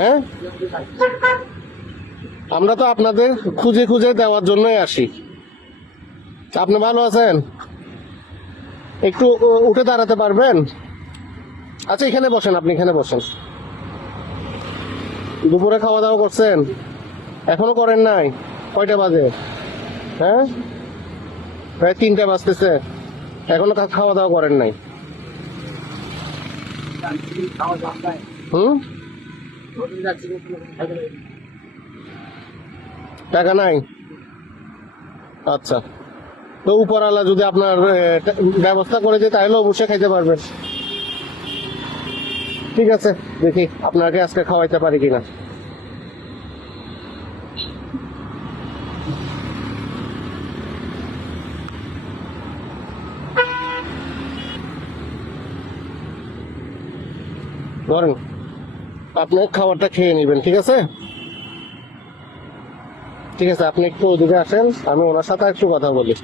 হ্যাঁ, আমরা তো আপনাদের খুঁজে খুঁজে দেওয়ার জন্যই আসি। আপনি ভালো আছেন? একটু উঠে দাঁড়াতে পারবেন? আচ্ছা, এখানে বসেন, আপনি এখানে বসেন। দুপুরে খাওয়া দাওয়া করছেন? এখনো করেন নাই? কয়টা বাজে? হ্যাঁ, প্রায় 3টা বাজতেছে, এখনো খাওয়া দাওয়া করেন নাই? হুম, টাকা নাই? আচ্ছা, তো উপরওয়ালা যদি আপনার ব্যবস্থা করে দেয় তাহলে অবশ্যই খাইতে পারবেন। ঠিক আছে, দেখি আপনাকে আজকে খাওয়াইতে পারি কিনা। ধরেন, আপনি খাবারটা খেয়ে নেবেন, ঠিক আছে? ঠিক আছে, আপনি একটু ওদিকে আসেন, আমি ওনার সাথে একটু কথা বলি।